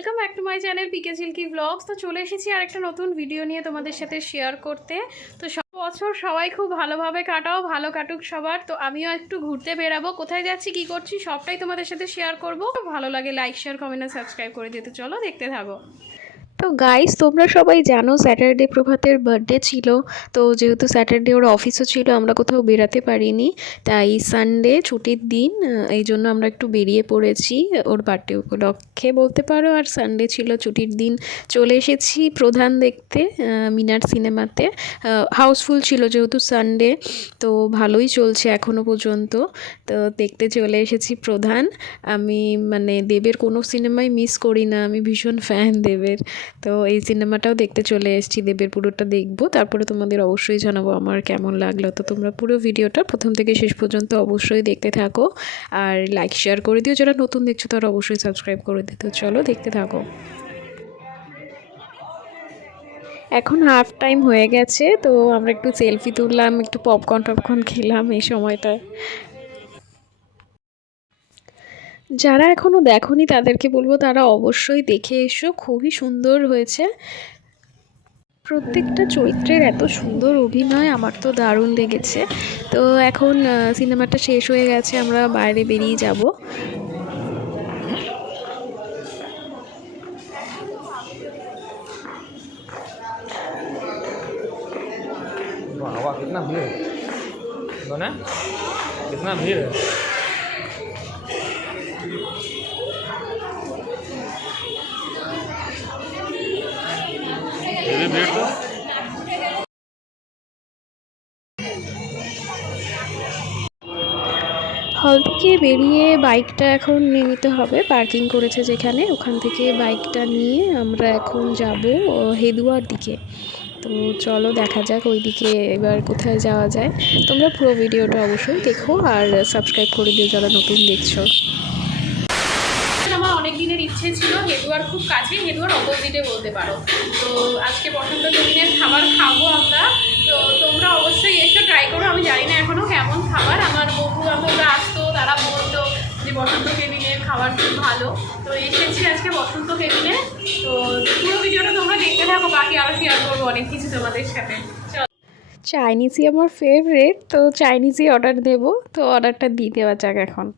Welcome back to my channel PK Jhilki vlogs. তো চলে এসেছি আর একটা নতুন ভিডিও নিয়ে তোমাদের সাথে শেয়ার করতে। তো সব বছর সবাই খুব ভালোভাবে কাটাও, ভালো কাটুক সবার। তো আমিও একটু ঘুরতে বেরাবো, কোথায় যাচ্ছি কি করছি সবটাই তোমাদের সাথে শেয়ার করব। ভালো লাগে লাইক শেয়ার কমেন্ট আর সাবস্ক্রাইব করে দিতে। চলো দেখতে থাকো। তো গাইস, তোমরা সবাই জানো স্যাটারডে প্রভাতের বার্থডে ছিল। তো যেহেতু স্যাটারডে ওর অফিসও ছিল, আমরা কোথাও বেরাতে পারিনি। তাই সানডে ছুটির দিন, এই জন্য আমরা একটু বেরিয়ে পড়েছি ওর বার্থডে উপলক্ষে বলতে পারো। আর সানডে ছিল, ছুটির দিন। চলে এসেছি প্রধান দেখতে, মিনার সিনেমাতে। হাউসফুল ছিল যেহেতু সানডে, তো ভালোই চলছে এখনও পর্যন্ত। তো দেখতে চলে এসেছি প্রধান। আমি দেবের কোনো সিনেমাই মিস করি না, আমি ভীষণ ফ্যান দেবের। তো এই সিনেমাটাও দেখতে চলে এসেছি, দেবের পুরোটা দেখবো, তারপরে তোমাদের অবশ্যই জানাবো আমার কেমন লাগলো। তো তোমরা পুরো ভিডিওটা প্রথম থেকে শেষ পর্যন্ত অবশ্যই দেখতে থাকো, আর লাইক শেয়ার করে দিও। যারা নতুন দেখছো তারা অবশ্যই সাবস্ক্রাইব করে দিতে। চলো দেখতে থাকো। এখন হাফ টাইম হয়ে গেছে, তো আমরা একটু সেলফি তুললাম, একটু পপকর্ন খেলাম এই সময়টায়। যারা এখনও দেখোনি তাদেরকে বলবো তারা অবশ্যই দেখে এসো, খুবই সুন্দর হয়েছে। প্রত্যেকটা চরিত্রের এত সুন্দর অভিনয়, আমার তো দারুণ লেগেছে। তো এখন সিনেমাটা শেষ হয়ে গেছে, আমরা বাইরে বেরিয়ে যাব। हवा कितना भीड़ है ना, कितना भीड़ है। भीड़ तो হল থেকে বেরিয়ে বাইকটা এখন নিয়ে নিতে হবে, পার্কিং করেছে যেখানে, ওখান থেকে বাইকটা নিয়ে আমরা এখন যাব হেদুয়ার দিকে। তো চলো দেখা যাক ওই দিকে এবার কোথায় যাওয়া যায়। তোমরা পুরো ভিডিওটা অবশ্যই দেখো আর সাবস্ক্রাইব করে দিও যারা নতুন দেখছো। আমার অনেক দিনের ইচ্ছে ছিল, হেদুয়ার খুব কাছে, হেদুয়ার অপোজিটে বলতে পারো। তো আজকে বসন্ত কেবিনের খাবার খাবো আমরা। তো তোমরা অবশ্যই এসে ট্রাই করো। আমি জানি না এখনও কেমন খাবার, আমার বন্ধু বান্ধবরা আসতো, তারা বলতো যে বসন্ত কেবিনের খাবার খুব ভালো। তো এসেছি আজকে বসন্ত কেবিনে। তো পুরো ভিডিওটা তোমরা দেখতে থাকো, বাকি আরও শেয়ার করবো অনেক কিছু তোমাদের সাথে। চাইনিজই আমার ফেভারিট, তো চাইনিজই অর্ডার দেবো। তো অর্ডারটা দিয়ে দেওয়া যাক এখন।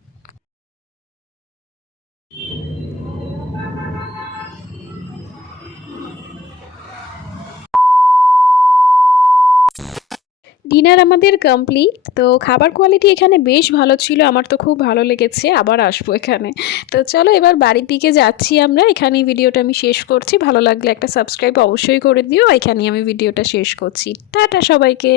ডিনার আমাদের কমপ্লিট। তো খাবার কোয়ালিটি এখানে বেশ ভালো ছিল, আমার তো খুব ভালো লেগেছে, আবার আসবো এখানে। তো চলো এবার বাড়ির দিকে যাচ্ছি আমরা। এখানেই ভিডিওটা আমি শেষ করছি, ভালো লাগলে একটা সাবস্ক্রাইব অবশ্যই করে দিও। এখানেই আমি ভিডিওটা শেষ করছি। টাটা সবাইকে।